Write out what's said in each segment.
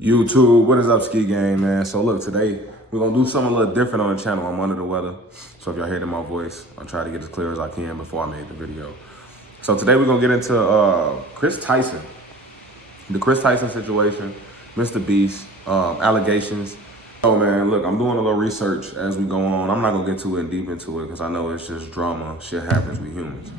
YouTube, what is up, Ski Gang, man? So look, today we're gonna do something a little different on the channel. I'm under the weather, so if y'all hearing my voice, I'll try to get as clear as I can before I make the video. So today we're gonna get into KRIS Tyson, the KRIS Tyson situation, MrBEAST, allegations. Oh man, look, I'm doing a little research as we go on. I'm not gonna get too in deep into it because I know it's just drama. Shit happens with humans.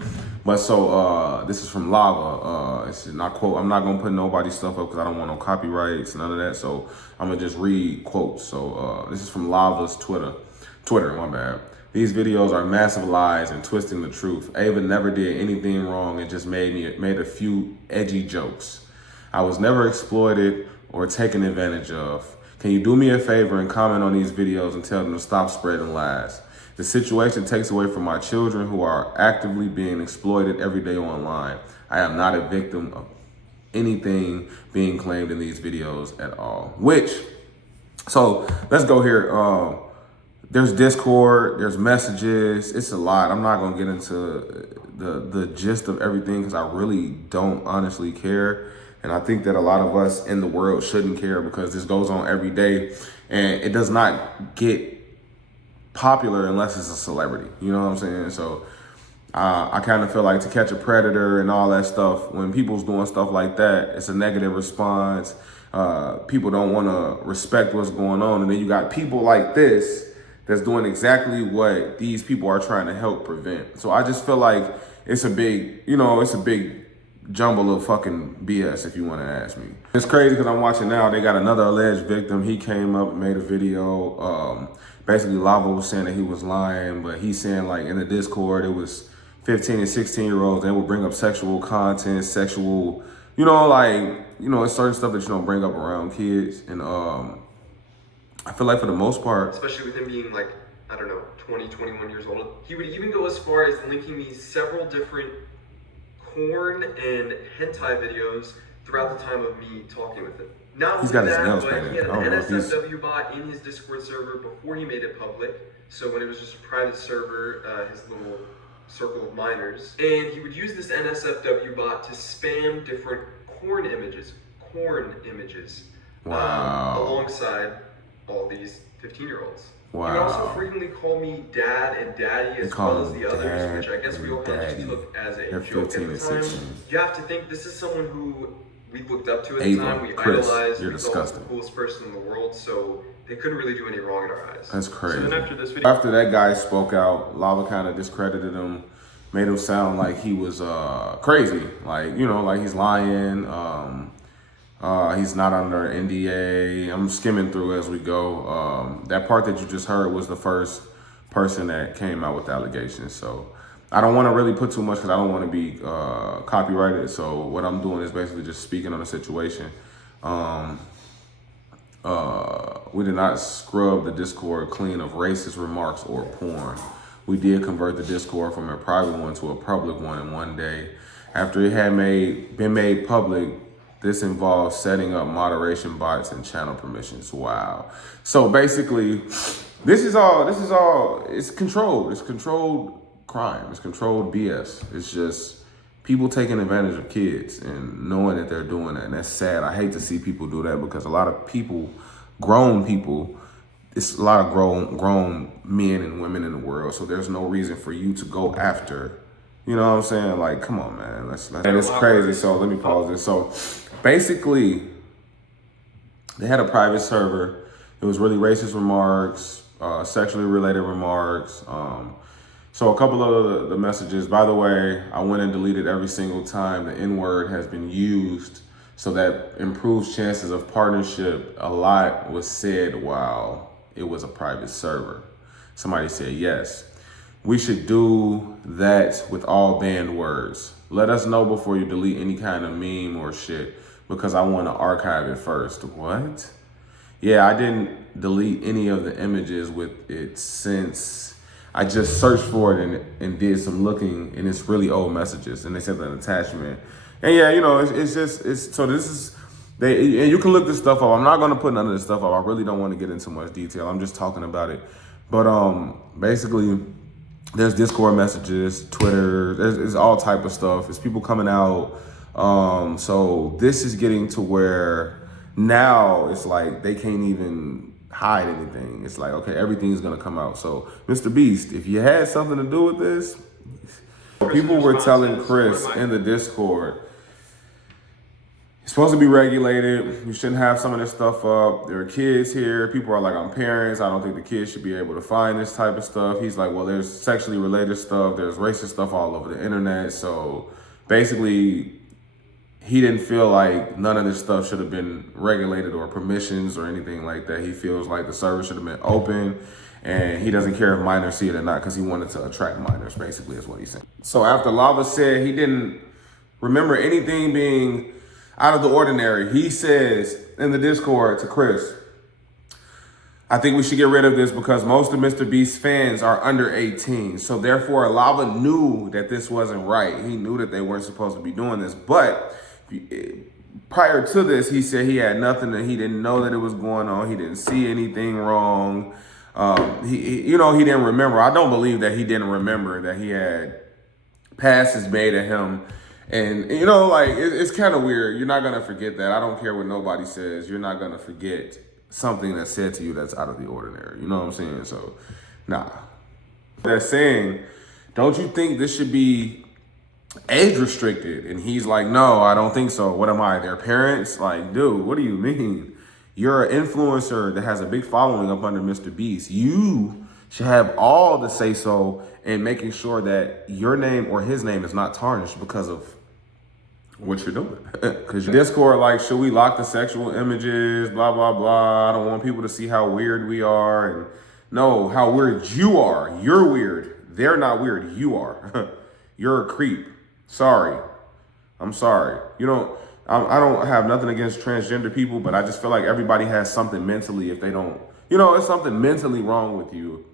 But so this is from Lava. It's not quote. I'm not gonna put nobody's stuff up because I don't want no copyrights, none of that. So I'm gonna just read quotes. So this is from Lava's Twitter, my bad. These videos are massive lies and twisting the truth. Ava never did anything wrong and just made a few edgy jokes. I was never exploited or taken advantage of. Can you do me a favor and comment on these videos and tell them to stop spreading lies? The situation takes away from my children who are actively being exploited every day online. I am not a victim of anything being claimed in these videos at all. So let's go here. There's Discord, there's messages, it's a lot. I'm not gonna get into the gist of everything because I really don't honestly care. And I think that a lot of us in the world shouldn't care because this goes on every day and it does not get popular unless it's a celebrity. You know what I'm saying? So I kind of feel like To Catch a Predator and all that stuff, when people's doing stuff like that, it's a negative response. People don't want to respect what's going on. And then you got people like this that's doing exactly what these people are trying to help prevent. So I just feel like it's a big, it's a big jumble of fucking BS, if you want to ask me. It's crazy because I'm watching now, they got another alleged victim. He came up and made a video. Basically, Lava was saying that he was lying, but he's saying like in the Discord, it was 15 and 16-year-olds. They would bring up sexual content, it's certain stuff that you don't bring up around kids. And I feel like for the most part, especially with him being like, I don't know, 20, 21 years old, he would even go as far as linking me several different porn and hentai videos throughout the time of me talking with him. Not he's got his that, nails but painted. he had an NSFW bot in his Discord server before he made it public. So when it was just a private server, his little circle of minors. And he would use this NSFW bot to spam different corn images. Wow. Alongside all these 15-year-olds. Wow. He would also frequently call me dad and daddy as well as the others, which I guess we all kind of just took as a joke at the time. You have to think this is someone who we looked up to at the time, we idolized, we thought was the coolest person in the world, so they couldn't really do any wrong in our eyes. That's crazy. So then after this video, after that guy spoke out, Lava kind of discredited him, made him sound like he was crazy, like he's lying. He's not under NDA. I'm skimming through as we go. That part that you just heard was the first person that came out with allegations. So I don't want to really put too much because I don't want to be copyrighted. So what I'm doing is basically just speaking on the situation. We did not scrub the Discord clean of racist remarks or porn. We did convert the Discord from a private one to a public one in one day. After it had been made public, this involves setting up moderation bots and channel permissions. Wow. So basically, this is all, it's controlled. It's controlled crime. It's controlled BS. It's just people taking advantage of kids and knowing that they're doing that. And that's sad. I hate to see people do that because a lot of people, grown people, it's a lot of grown men and women in the world. So there's no reason for you to go after, you know what I'm saying? Like, come on, man. And it's crazy. So let me pause this. So basically, they had a private server. It was really racist remarks, sexually related remarks. So a couple of the messages, by the way, I went and deleted every single time the N-word has been used, so that improves chances of partnership. A lot was said while it was a private server. Somebody said yes. We should do that with all banned words. Let us know before you delete any kind of meme or shit because I want to archive it first. What? Yeah, I didn't delete any of the images with it since I just searched for it and did some looking, and it's really old messages, and they sent an attachment. And yeah, so this is, and you can look this stuff up. I'm not going to put none of this stuff up. I really don't want to get into much detail. I'm just talking about it. But basically, there's Discord messages, Twitter, there's all type of stuff. It's people coming out. So this is getting to where Now it's like they can't even hide anything. It's like, okay, everything's gonna come out. So, MrBEAST, if you had something to do with this, people were telling KRIS in the Discord, it's supposed to be regulated. You shouldn't have some of this stuff up. There are kids here. People are like, I'm parents. I don't think the kids should be able to find this type of stuff. He's like, well, there's sexually related stuff. There's racist stuff all over the internet. So basically, he didn't feel like none of this stuff should have been regulated or permissions or anything like that. He feels like the server should have been open, and he doesn't care if minors see it or not because he wanted to attract minors, basically, is what he's saying. So after Lava said he didn't remember anything being out of the ordinary, he says in the Discord to KRIS, I think we should get rid of this because most of MrBEAST's fans are under 18. So therefore, Lava knew that this wasn't right. He knew that they weren't supposed to be doing this. But prior to this, he said he had nothing, that he didn't know that it was going on. He didn't see anything wrong. He didn't remember. I don't believe that he didn't remember that he had passes made at him. And, it's kind of weird. You're not going to forget that. I don't care what nobody says. You're not going to forget something that's said to you that's out of the ordinary. You know what I'm saying? So, nah. They're saying, don't you think this should be age restricted? And he's like, no, I don't think so. What am I, their parents? Like, dude, what do you mean? You're an influencer that has a big following up under MrBEAST. You should have all the say so in making sure that your name or his name is not tarnished because of what you're doing. Because your Discord, like, should we lock the sexual images, blah, blah, blah. I don't want people to see how weird we are. And no, how weird you are. You're weird. They're not weird. You are. You're a creep. Sorry. I'm sorry. I don't have nothing against transgender people, but I just feel like everybody has something mentally if they don't, it's something mentally wrong with you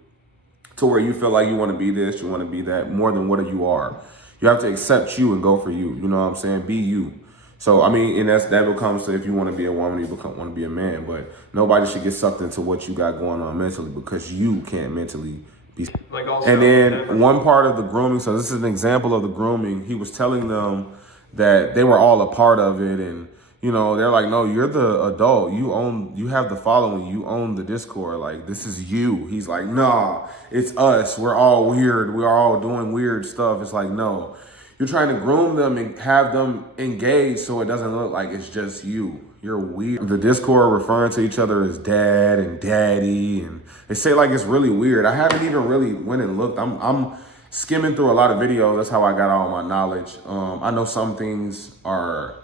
to where you feel like you want to be this, you want to be that, more than what you are. You have to accept you and go for you. You know what I'm saying? Be you. So, and that becomes to, if you want to be a woman, you want to be a man. But nobody should get sucked into what you got going on mentally because you can't mentally be. And then one part of the grooming, so this is an example of the grooming. He was telling them that they were all a part of it. And, they're like, no, you're the adult. You have the following. You own the Discord. Like, this is you. He's like, nah, it's us. We're all weird. We're all doing weird stuff. It's like, no, you're trying to groom them and have them engaged so it doesn't look like it's just you. You're weird. The Discord referring to each other as dad and daddy. And they say like it's really weird. I haven't even really went and looked. I'm skimming through a lot of videos. That's how I got all my knowledge. I know some things are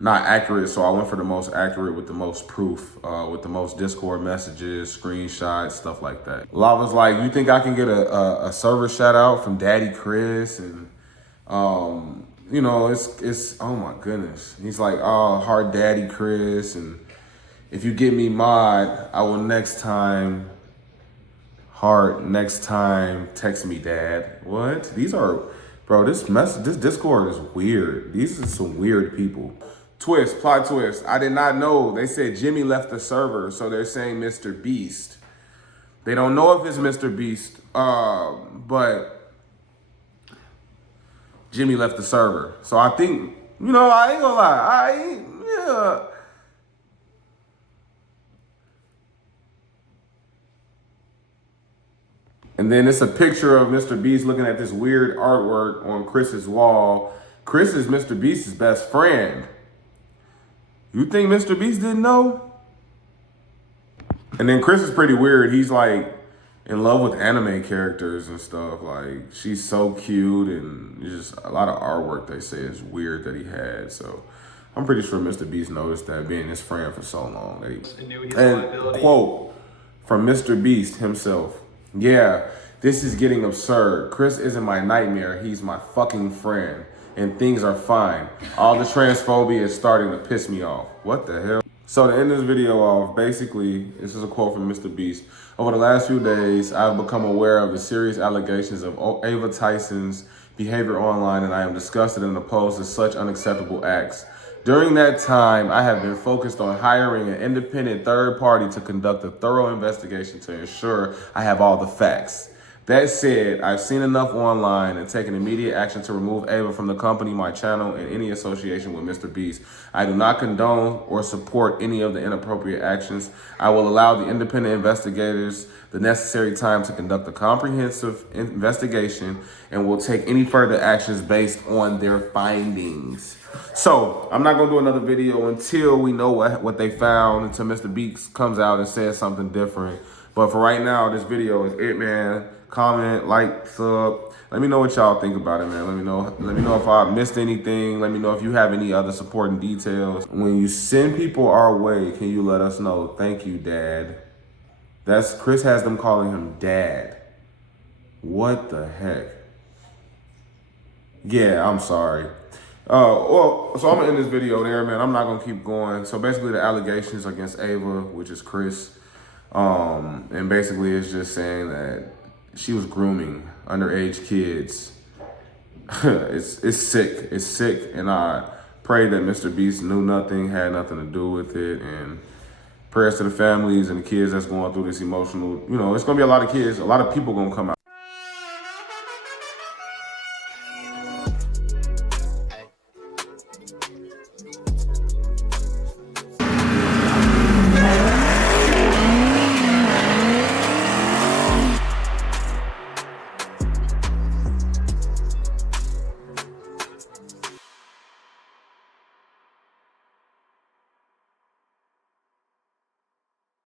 not accurate, so I went for the most accurate with the most proof, with the most Discord messages, screenshots, stuff like that. Lava's like, you think I can get a server shout out from Daddy KRIS? And, it's oh my goodness. He's like, oh, hard Daddy KRIS. And if you get me mod, I will next time, text me dad. What? These are, bro, this Discord is weird. These are some weird people. Plot twist. I did not know. They said Jimmy left the server, so they're saying MrBEAST. They don't know if it's MrBEAST, but Jimmy left the server. So I think, I ain't gonna lie. And then it's a picture of MrBEAST looking at this weird artwork on KRIS's wall. KRIS is MrBEAST's best friend. You think MrBEAST didn't know? And then KRIS is pretty weird. He's like in love with anime characters and stuff. Like, she's so cute, and just a lot of artwork they say is weird that he had. So I'm pretty sure MrBEAST noticed that, being his friend for so long. And quote from MrBEAST himself, yeah, this is getting absurd. KRIS isn't my nightmare. He's my fucking friend. And things are fine. All the transphobia is starting to piss me off. What the hell? So to end this video off, basically, this is a quote from MrBEAST. Over the last few days, I've become aware of the serious allegations of Ava Tyson's behavior online, and I am disgusted and opposed to such unacceptable acts. During that time, I have been focused on hiring an independent third party to conduct a thorough investigation to ensure I have all the facts. That said, I've seen enough online and taken immediate action to remove Ava from the company, my channel, and any association with MrBEAST. I do not condone or support any of the inappropriate actions. I will allow the independent investigators the necessary time to conduct a comprehensive investigation and will take any further actions based on their findings. So I'm not gonna do another video until we know what they found, until MrBEAST comes out and says something different. But for right now, this video is it, man. Comment, like, sub. Let me know what y'all think about it, man. Let me know if I missed anything. Let me know if you have any other supporting details. When you send people our way, can you let us know? Thank you, Dad. That's KRIS has them calling him Dad. What the heck? Yeah, I'm sorry. Well, so I'm gonna end this video there, man. I'm not gonna keep going. So basically the allegations against Ava, which is KRIS, and basically it's just saying that she was grooming underage kids. It's sick. It's sick, and I pray that MrBEAST knew nothing, had nothing to do with it, and prayers to the families and the kids that's going through this emotional, it's gonna be a lot of kids, a lot of people gonna come out.